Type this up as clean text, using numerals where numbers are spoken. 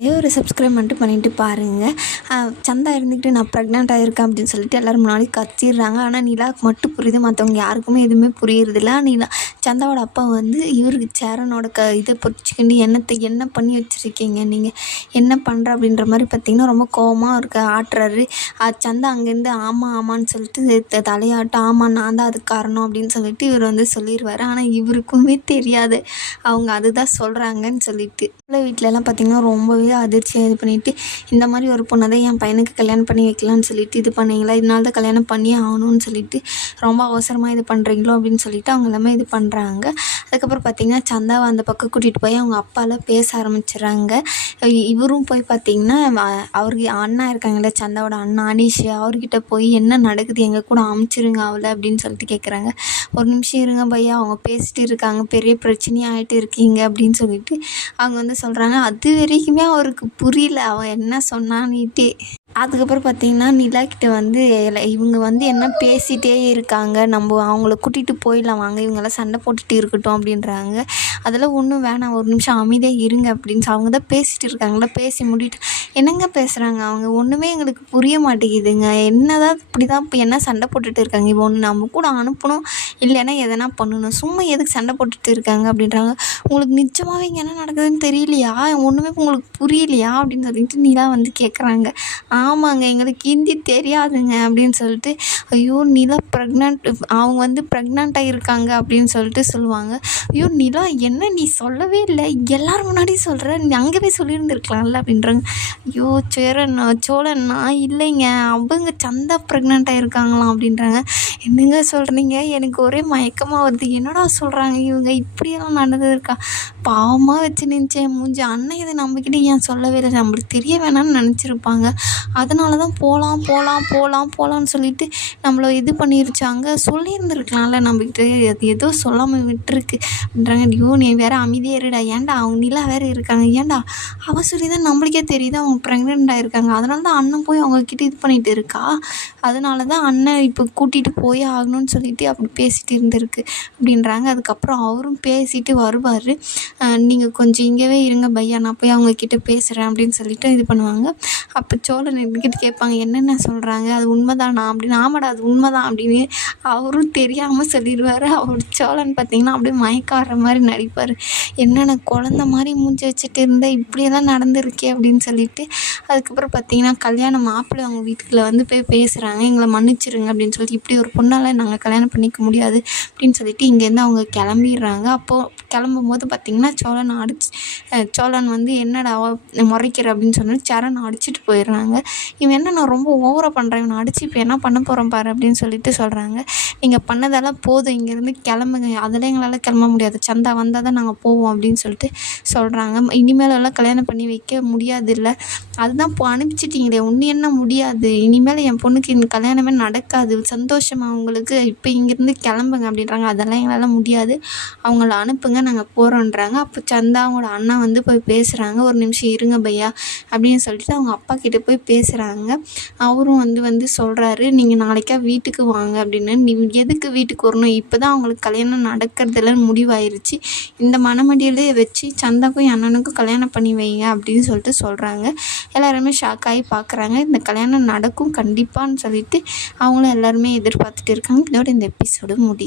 ஒரே ஒரு சப்ஸ்கிரைப் மட்டும் பண்ணிவிட்டு பாருங்கள். சந்தா இருந்துக்கிட்டு நான் ப்ரெக்னென்ட் ஆகிருக்கேன் அப்படின்னு சொல்லிட்டு எல்லோரும் முன்னாடி கத்திடுறாங்க. ஆனால் நிலாவுக்கு மட்டும் புரியுது, மற்றவங்க யாருக்குமே எதுவுமே புரியறதில்ல. சந்தாவோட அப்பா வந்து இவருக்கு சேரனோட இதை பொறிச்சிக்கிண்டு என்ன பண்ணி வச்சுருக்கீங்க, நீங்கள் என்ன பண்ணுற அப்படின்ற மாதிரி பார்த்திங்கன்னா ரொம்ப கோவமாக ஆட்டுறாரு. சந்தா அங்கேருந்து ஆமான்னு சொல்லிட்டு தலையாட்டம், ஆமாம் நான் தான் அதுக்கு காரணம் அப்படின்னு சொல்லிட்டு இவர் வந்து சொல்லிடுவார். ஆனால் இவருக்குமே தெரியாது அவங்க அதுதான் சொல்கிறாங்கன்னு சொல்லிட்டு. வீட்டிலலாம் பார்த்திங்கன்னா ரொம்பவே அதிர்ச்சியாக இது பண்ணிவிட்டு, இந்த மாதிரி ஒரு பொண்ணை தான் என் பையனுக்கு கல்யாணம் பண்ணி வைக்கலான்னு சொல்லிட்டு இது பண்ணீங்களா, இதனால தான் கல்யாணம் பண்ணி ஆகணும்னு சொல்லிட்டு ரொம்ப அவசரமாக இது பண்ணுறீங்களோ அப்படின்னு சொல்லிட்டு அவங்க எல்லாமே இது பண்ணுறாங்க. அதுக்கப்புறம் பார்த்திங்கன்னா சந்தாவை அந்த பக்கம் கூட்டிகிட்டு போய் அவங்க அப்பாலாம் பேச ஆரம்பிச்சிடுறாங்க. இவரும் போய் பார்த்திங்கன்னா அவருக்கு அண்ணா இருக்காங்கல்ல, சந்தாவோட அண்ணா அனீஷ், அவர்கிட்ட போய் என்ன நடக்குது, எங்கள் கூட அமுச்சிருங்க அவளை அப்படின்னு சொல்லிட்டு கேட்குறாங்க. ஒரு நிமிஷம் இருங்க பையா, அவங்க பேசிட்டு இருக்காங்க, பெரிய பிரச்சனையாக ஆகிட்டு இருக்கீங்க அப்படின்னு சொல்லிட்டு அவங்க வந்து சொல்கிறாங்க. அது வரைக்குமே அவருக்கு புரியல அவன் என்ன சொன்னான்னுட்டே. அதுக்கப்புறம் பார்த்திங்கன்னா நிலாக்கிட்ட வந்து இவங்க வந்து என்ன பேசிகிட்டே இருக்காங்க, நம்ம அவங்கள கூட்டிகிட்டு போயிடலாம் வாங்க, இவங்கெல்லாம் சண்டை போட்டுட்டு இருக்கட்டும் அப்படின்றாங்க. அதெல்லாம் ஒன்றும் வேணாம், ஒரு நிமிஷம் அமைதியாக இருங்க அப்படின்னு அவங்க தான் பேசிகிட்டு இருக்காங்களா, பேசி முடிட்டு என்னங்க பேசுகிறாங்க அவங்க, ஒன்றுமே எங்களுக்கு புரிய மாட்டேங்குதுங்க, என்னதான் இப்படி தான் இப்போ என்ன சண்டை போட்டுட்டு இருக்காங்க, இப்போ ஒன்று நம்ம கூட அனுப்பணும் இல்லைன்னா எதனா பண்ணணும், சும்மா எதுக்கு சண்டை போட்டுட்டு இருக்காங்க அப்படின்றாங்க. உங்களுக்கு நிஜமாகவே இங்கே என்ன நடக்குதுன்னு தெரியலையா, ஒன்றுமே உங்களுக்கு புரியலையா அப்படின்னு சொல்லிட்டு நிலா வந்து கேட்குறாங்க. ஆமாங்க எங்களுக்கு ஹிந்தி தெரியாதுங்க அப்படின்னு சொல்லிட்டு, ஐயோ நிலா அவங்க வந்து ப்ரெக்னென்ட்டாக இருக்காங்க அப்படின்னு சொல்லிட்டு சொல்லுவாங்க. ஐயோ நிலா என்ன நீ சொல்லவே இல்லை, எல்லோரும் முன்னாடி சொல்கிற, நீ அங்கே போய் சொல்லியிருந்துருக்கலாம்ல அப்படின்றாங்க. ஐயோ சோழன் நான் இல்லைங்க, அவங்க சந்தா ப்ரெக்னென்ட்டாக இருக்காங்களாம் அப்படின்றாங்க. என்னங்க சொல்கிறீங்க, எனக்கு ஒரே மயக்கமாக வருது, என்னடா சொல்கிறாங்க இவங்க, இப்படியெல்லாம் நடந்திருக்கா, பாவமாக வச்சு நினச்சேன் மூஞ்சி, அண்ணன் இதை நம்மக்கிட்ட ஏன் சொல்லவே இல்லை, நம்மளுக்கு தெரிய வேணாம்னு நினச்சிருப்பாங்க, அதனால தான் போகலான்னு சொல்லிட்டு நம்மளை இது பண்ணிருச்சாங்க, சொல்லியிருந்துருக்கலாம்ல நம்மக்கிட்ட, அது ஏதோ சொல்லாமல் விட்டுருக்கு அப்படின்றாங்க. ஐயோ நீ வேறு அமைதியாக இருடா, ஏன்டா அவங்க நிலா வேறு இருக்காங்க, ஏன்டா அவ சொல்லி தான் நம்மளுக்கே தெரியுது அவங்க ப்ரெக்னென்ட் ஆகிருக்காங்க, அதனால தான் அண்ணன் போய் அவங்கக்கிட்ட இது பண்ணிகிட்டு இருக்கா, அதனால தான் அண்ணன் இப்போ கூட்டிகிட்டு போய் ஆகணும்னு சொல்லிட்டு அப்படி பேசிகிட்டு இருந்திருக்கு அப்படின்றாங்க. அதுக்கப்புறம் அவரும் பேசிட்டு வருவார். நீங்கள் கொஞ்சம் இங்கேவே இருங்க பையா, நான் போய் அவங்கக்கிட்ட பேசுகிறேன் அப்படின்னு சொல்லிட்டு இது பண்ணுவாங்க. அப்போ சோழன் என்கிட்ட கேட்பாங்க, என்னென்ன சொல்கிறாங்க, அது உண்மைதானா அப்படின்னு. ஆமாடா அது உண்மைதான் அப்படின்னு அவரும் தெரியாமல் சொல்லிடுவார். அவர் சோழன் பார்த்திங்கன்னா அப்படியே மயக்காடுற மாதிரி நடிப்பார். என்னென்ன குழந்த மாதிரி மூஞ்சி வச்சுட்டு இருந்தால் இப்படியெல்லாம் நடந்திருக்கே அப்படின்னு சொல்லிட்டு. அதுக்கப்புறம் பார்த்திங்கன்னா கல்யாணம் மாப்பிள்ளை அவங்க வீட்டுக்குள்ள வந்து போய் பேசுகிறாங்க, எங்களை மன்னிச்சிருங்க அப்படின்னு சொல்லிட்டு, இப்படி ஒரு பொண்ணால் நாங்கள் கல்யாணம் பண்ணிக்க முடியாது அப்படின்னு சொல்லிட்டு இங்கேருந்து அவங்க கிளம்பிடுறாங்க. அப்போது கிளம்பும்போது பார்த்திங்கன்னா சோழன் வந்து என்னடா முறைக்கிற அப்படின்னு சொன்னிட்டு சரண் அடிச்சுட்டு போயிடுறாங்க. இவன் என்ன நான் ரொம்ப ஓவராக பண்ணுறேன், இவனை அடித்து இப்போ என்ன பண்ண போகிறோம் பாரு அப்படின்னு சொல்லிட்டு சொல்கிறாங்க. நீங்கள் பண்ணதெல்லாம் போதும், இங்கேருந்து கிளம்புங்க, அதெல்லாம் எங்களால் கிளம்ப முடியாது, சந்தா வந்தால் தான் நாங்கள் போவோம் அப்படின்னு சொல்லிட்டு சொல்கிறாங்க. இனிமேலெல்லாம் கல்யாணம் பண்ணி வைக்க முடியாது இல்லை, அதுதான் இப்போ அனுப்பிச்சிட்டிங்களே ஒன்று என்ன முடியாது, இனிமேல் என் பொண்ணுக்கு இந்த கல்யாணமே நடக்காது, சந்தோஷமாக உங்களுக்கு, இப்போ இங்கேருந்து கிளம்புங்க அப்படின்றாங்க. அதெல்லாம் எங்களால் முடியாது, அவங்கள அனுப்புங்க நாங்கள் போகிறோன்றாங்க. அப்போ சந்தா அவங்களோட அண்ணா வந்து போய் பேசுகிறாங்க. ஒரு நிமிஷம் இருங்க பையா அப்படின்னு சொல்லிட்டு அவங்க அப்பா கிட்டே போய் பேசுகிறாங்க. அவரும் வந்து சொல்கிறாரு, நீங்கள் நாளைக்கா வீட்டுக்கு வாங்க அப்படின்னு. நீ எதுக்கு வீட்டுக்கு வரணும், இப்போ தான் அவங்களுக்கு கல்யாணம் நடக்கிறதுலன்னு முடிவாயிருச்சு, இந்த மனமடியிலே வச்சு சந்தாக்கும் அண்ணனுக்கும் கல்யாணம் பண்ணி வைங்க அப்படின்னு சொல்லிட்டு சொல்கிறாங்க. எல்லாருமே ஷாக் ஆகி பார்க்குறாங்க. இந்த கல்யாணம் நடக்கும் கண்டிப்பான்னு சொல்லிட்டு அவங்களும் எல்லாருமே எதிர்பார்த்துட்டு இருக்காங்க. இதோட இந்த எபிசோடு முடியும்.